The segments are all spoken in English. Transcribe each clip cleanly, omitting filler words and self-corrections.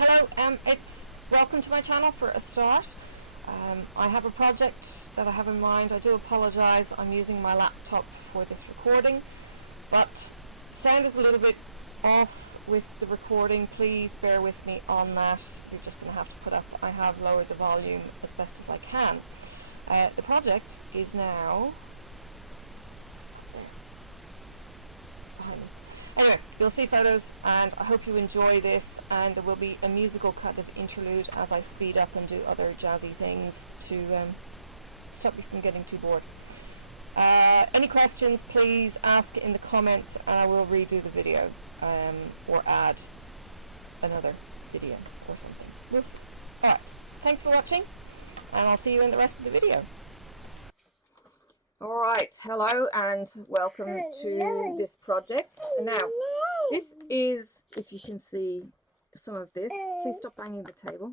Hello, it's welcome to my channel for a start. I have a project that I have in mind. I do apologise, I'm using my laptop for this recording, but sound is a little bit off with the recording. Please bear with me on that. You're just going to have to put up, I have lowered the volume as best as I can. The project is now anyway, you'll see photos, and I hope you enjoy this, and there will be a musical kind of interlude as I speed up and do other jazzy things to stop you from getting too bored. Any questions, please ask in the comments, and I will redo the video or add another video or something. We'll see. Alright, thanks for watching, and I'll see you in the rest of the video. Alright, hello and welcome to this project. Now, this is, if you can see some of this, please stop banging the table.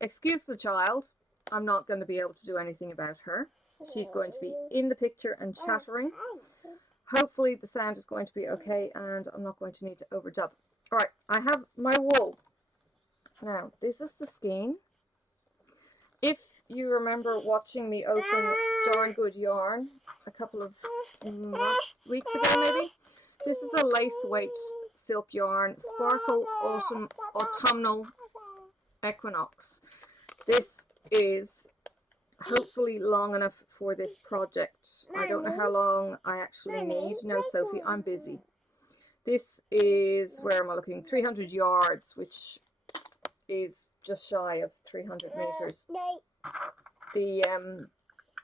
Excuse the child, I'm not going to be able to do anything about her. She's going to be in the picture and chattering. Hopefully the sound is going to be okay and I'm not going to need to overdub. Alright, I have my wool. Now, this is the skein. If you remember watching me open Darn Good Yarn a couple of weeks ago maybe, this is a lace weight silk yarn, Sparkle Autumnal Equinox. This is hopefully long enough for this project. I don't know how long I actually need. No, Sophie, I'm busy. This is, where am I looking, 300 yards, which is just shy of 300 meters. The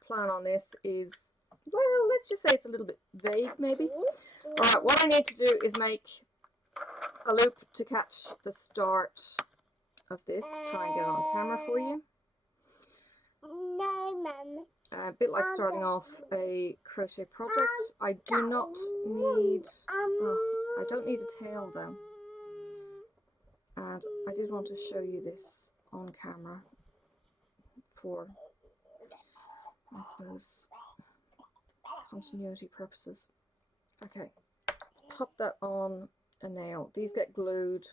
plan on this is, well, let's just say it's a little bit vague maybe. Alright, what I need to do is make a loop to catch the start of this. Try and get it on camera for you. No, Mum. A bit like starting off a crochet project. I do not need, I don't need a tail though. And I did want to show you this on camera for, I suppose, continuity purposes. Okay, let's pop that on a nail. These get glued,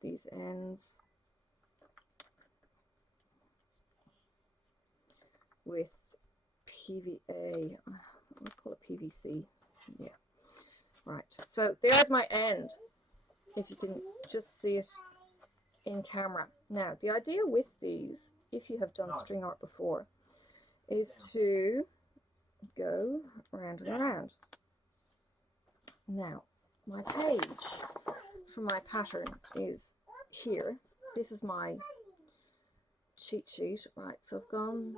these ends, with PVA, let's call it PVC, yeah. Right, so there's my end, if you can just see it in camera. Now, the idea with these, if you have done string art before, is to go round and round. Now, my page for my pattern is here. This is my cheat sheet. Right, so I've gone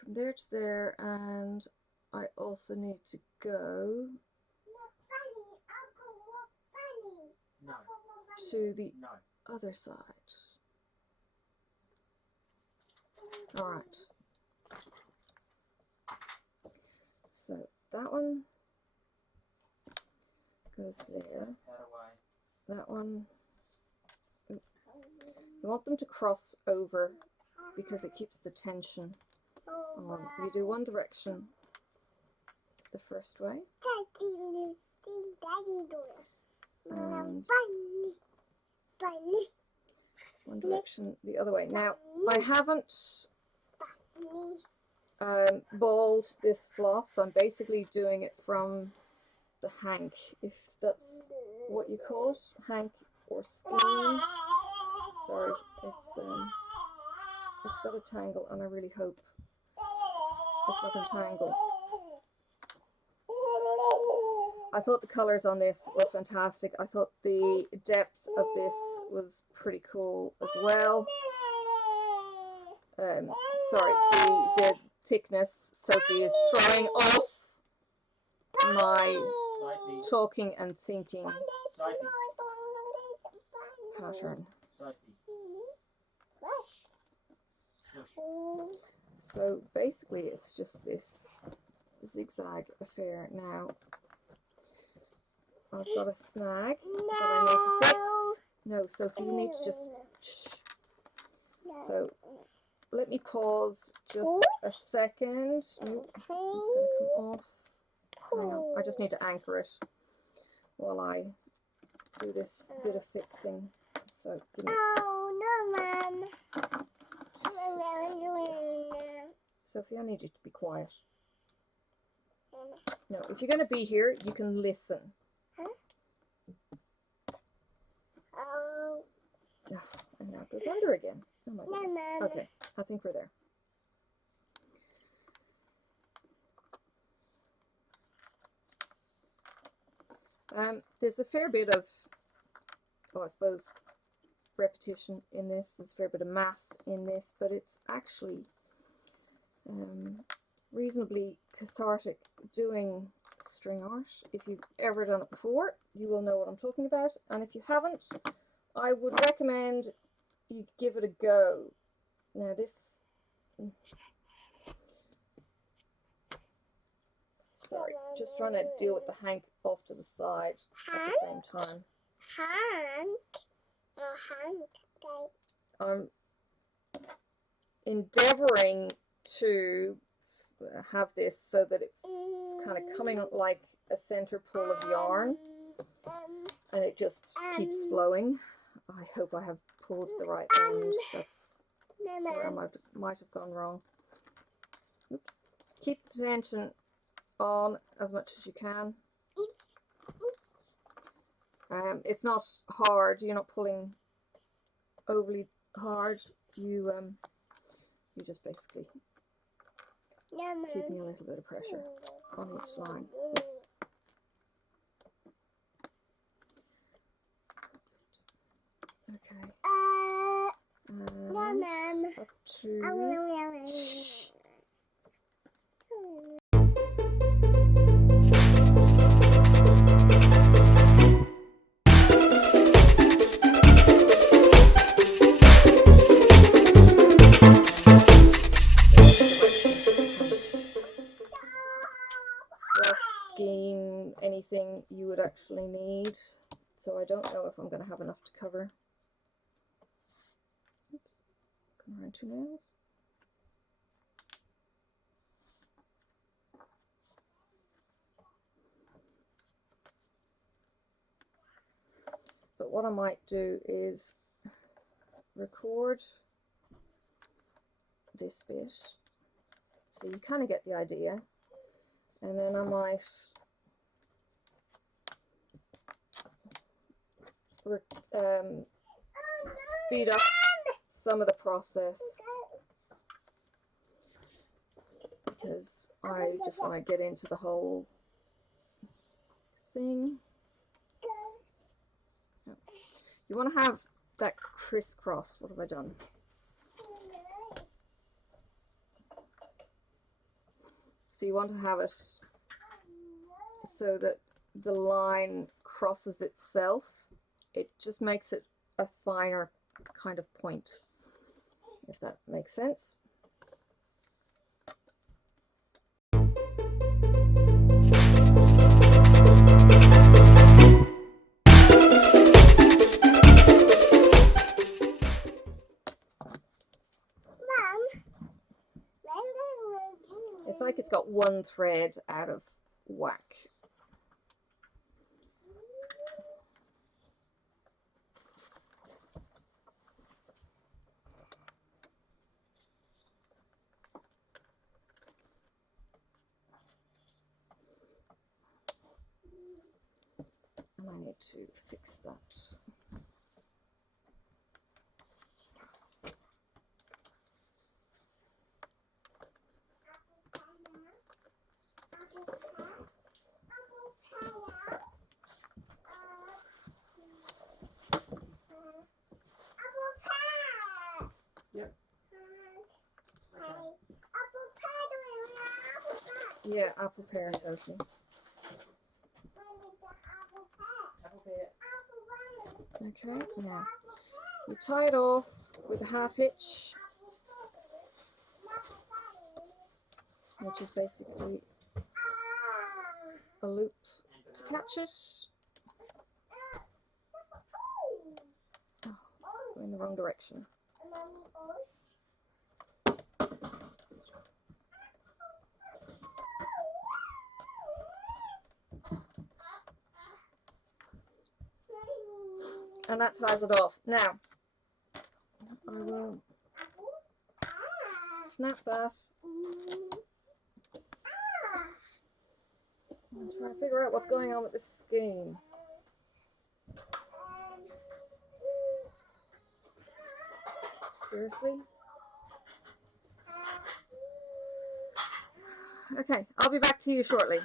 from there to there, and I also need to go to the other side. Alright, so that one goes there, that one, you want them to cross over because it keeps the tension on. You do one direction the first way, and one direction the other way. Now, I haven't balled this floss. I'm basically doing it from the hank, if that's what you call it, hank or skein. Sorry, it's got a tangle, and I really hope it's not going to tangle. I thought the colours on this were fantastic. I thought the depth of this was pretty cool as well. Sorry, the thickness. Sophie is throwing off my talking and thinking pattern. So basically it's just this zigzag affair. Now I've got a snag that I need to fix. No, Sophie, you need to just shh. So let me pause just a second. Nope, it's going to come off. Hang on, I just need to anchor it while I do this bit of fixing. So give me... Oh, no, Mum. Sophie, I need you to be quiet. No, if you're going to be here, you can listen. Huh? Oh. And now it goes under again. Oh my goodness. No, okay, I think we're there. There's a fair bit of, I suppose, repetition in this. There's a fair bit of math in this, but it's actually reasonably cathartic doing string art. If you've ever done it before, you will know what I'm talking about, and if you haven't, I would recommend you give it a go. Now this, sorry, just trying to deal with the Hank off to the side at the same time. I'm endeavouring to have this so that it's kind of coming like a centre pull of yarn, and it just keeps flowing. I hope I have pulled the right end. That's where I might have gone wrong. Oops. Keep the tension on as much as you can. It's not hard. You're not pulling overly hard. You just basically keeping a little bit of pressure on each line. Oops. Okay. Up to... anything you would actually need, so I don't know if I'm going to have enough to cover. Oops, come around 2 nails. But what I might do is record this bit, so you kind of get the idea, and then I might speed up some of the process, because I just want to get into the whole thing. You want to have that crisscross. What have I done? So you want to have it so that the line crosses itself. It just makes it a finer kind of point, if that makes sense. It's like it's got one thread out of whack. And I need to fix that. Yep. Yeah, apple pear, Sophie. Okay, now you tie it off with a half hitch, which is basically a loop to catch it. Oh, go in the wrong direction. And that ties it off. Now, I will snap that. I'm trying to figure out what's going on with this skein. Seriously? Okay, I'll be back to you shortly.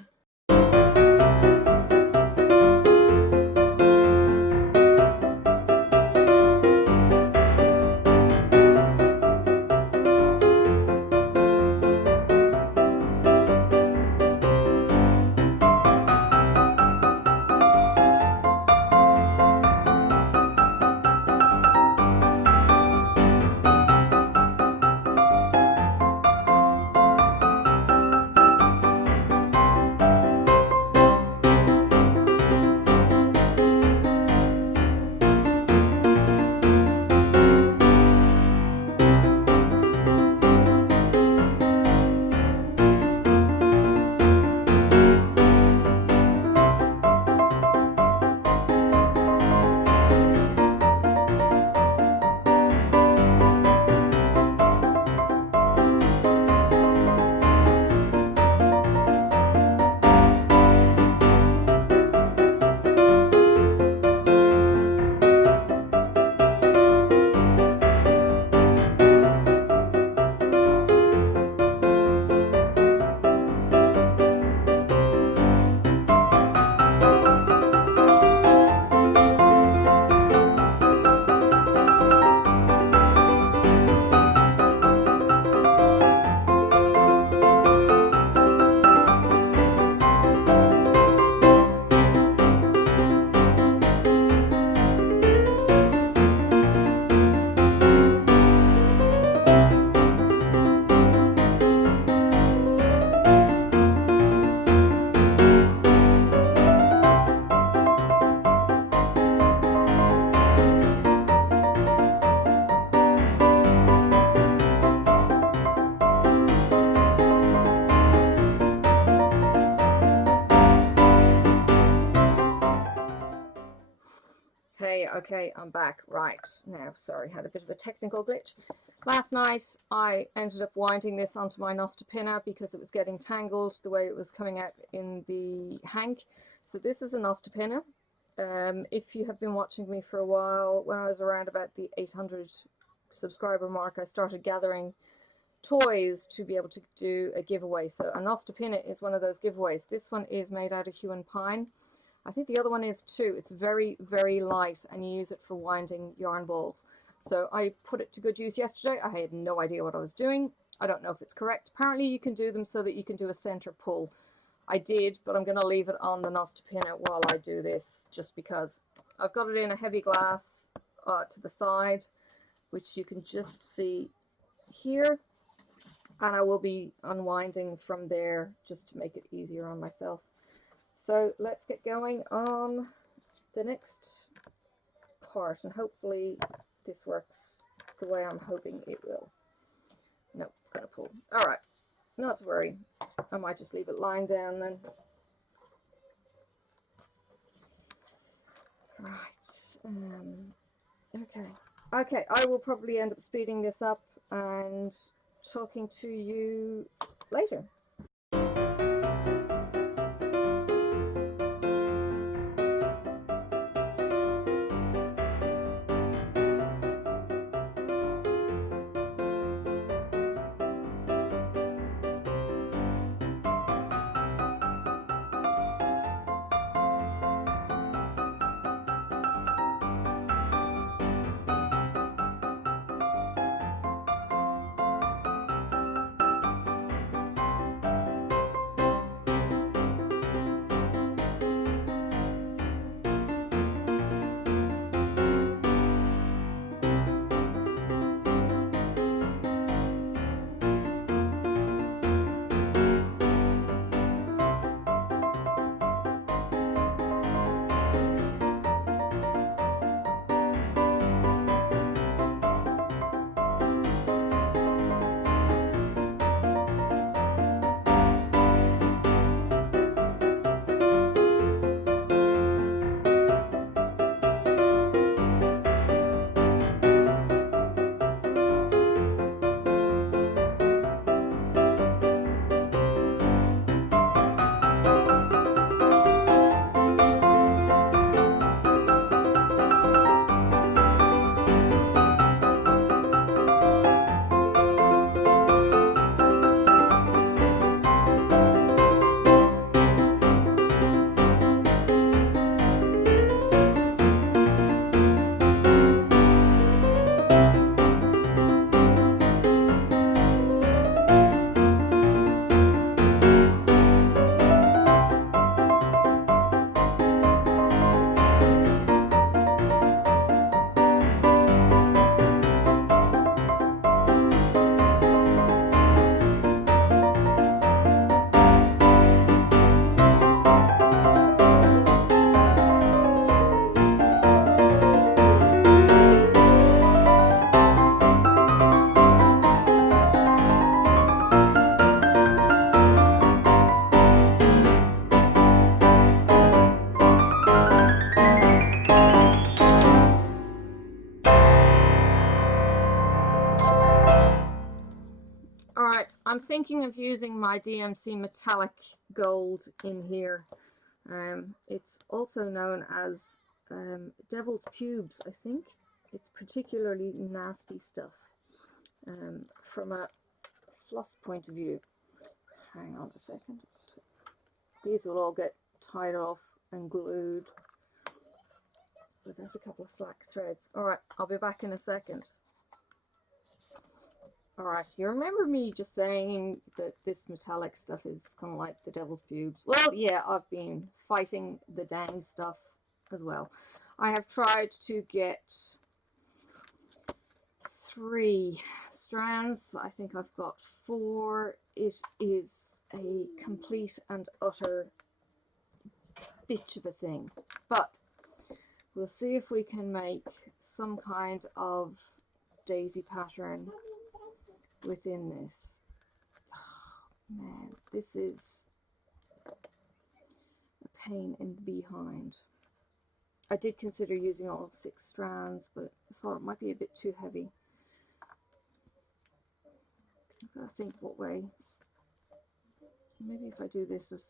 Okay, I'm back. Right, now, sorry, had a bit of a technical glitch. Last night, I ended up winding this onto my Nostopinna because it was getting tangled the way it was coming out in the hank. So this is a Nostopinna. If you have been watching me for a while, when I was around about the 800 subscriber mark, I started gathering toys to be able to do a giveaway. So a Nostopinna is one of those giveaways. This one is made out of hewn pine. I think the other one is too. It's very, very light, and you use it for winding yarn balls. So I put it to good use yesterday. I had no idea what I was doing. I don't know if it's correct. Apparently you can do them so that you can do a center pull. I did, but I'm going to leave it on the Nostopinna while I do this, just because I've got it in a heavy glass to the side, which you can just see here. And I will be unwinding from there just to make it easier on myself. So let's get going on the next part, and hopefully this works the way I'm hoping it will. No, it's going to pull. All right, not to worry. I might just leave it lying down then. Right. Okay, I will probably end up speeding this up and talking to you later. I'm thinking of using my DMC metallic gold in here. It's also known as devil's pubes, I think. It's particularly nasty stuff from a floss point of view. Hang on a second. These will all get tied off and glued. But there's a couple of slack threads. Alright, I'll be back in a second. Alright, you remember me just saying that this metallic stuff is kind of like the devil's pubes? Well, yeah, I've been fighting the dang stuff as well. I have tried to get 3 strands. I think I've got 4. It is a complete and utter bitch of a thing. But we'll see if we can make some kind of daisy pattern within this. Oh, man, this is a pain in the behind. I did consider using all 6 strands, but I thought it might be a bit too heavy. I've got to think what way. Maybe if I do this as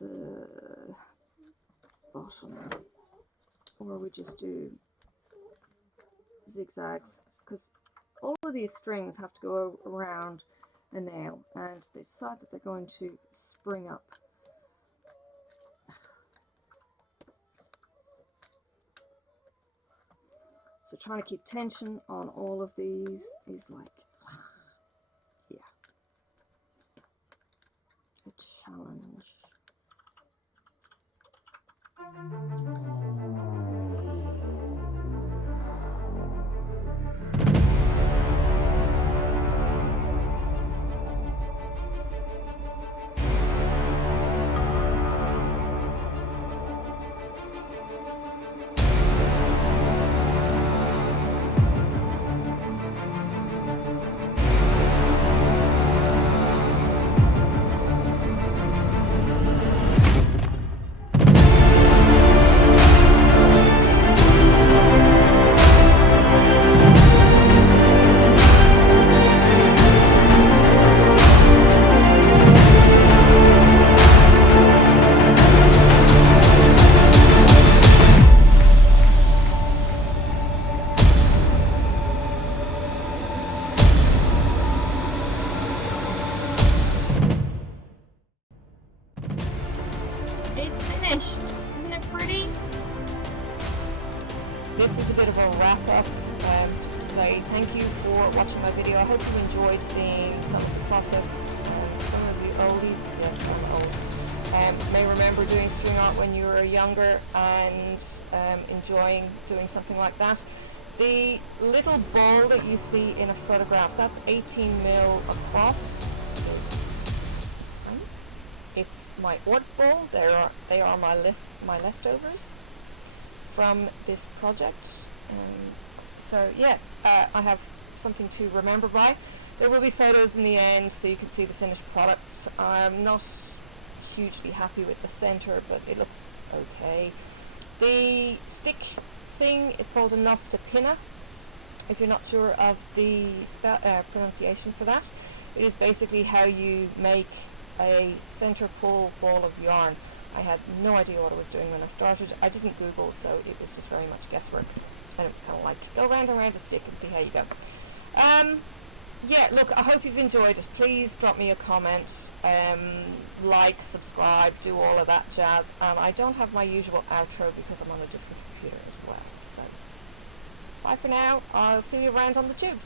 the bottom, or we just do zigzags, because all of these strings have to go around a nail, and they decide that they're going to spring up. So trying to keep tension on all of these is like, yeah, a challenge. It's finished. Isn't it pretty? This is a bit of a wrap up. Just to say thank you for watching my video. I hope you enjoyed seeing some of the process. Some of you oldies, yes, I'm old, may remember doing string art when you were younger and enjoying doing something like that. The little ball that you see in a photograph, that's 18mm across. It's my orb ball. They are my leftovers from this project. So yeah, I have something to remember by. There will be photos in the end so you can see the finished product. I'm not hugely happy with the center, but it looks okay. The stick thing is called a nostipinna. If you're not sure of the pronunciation for that, it is basically how you make a center pull ball of yarn. I had no idea what I was doing when I started. I didn't Google, so it was just very much guesswork, and it's kind of like go round and round a stick and see how you go. Yeah, look, I hope you've enjoyed it. Please drop me a comment, like, subscribe, do all of that jazz. I don't have my usual outro because I'm on a different computer as well. So bye for now. I'll see you around on the tubes.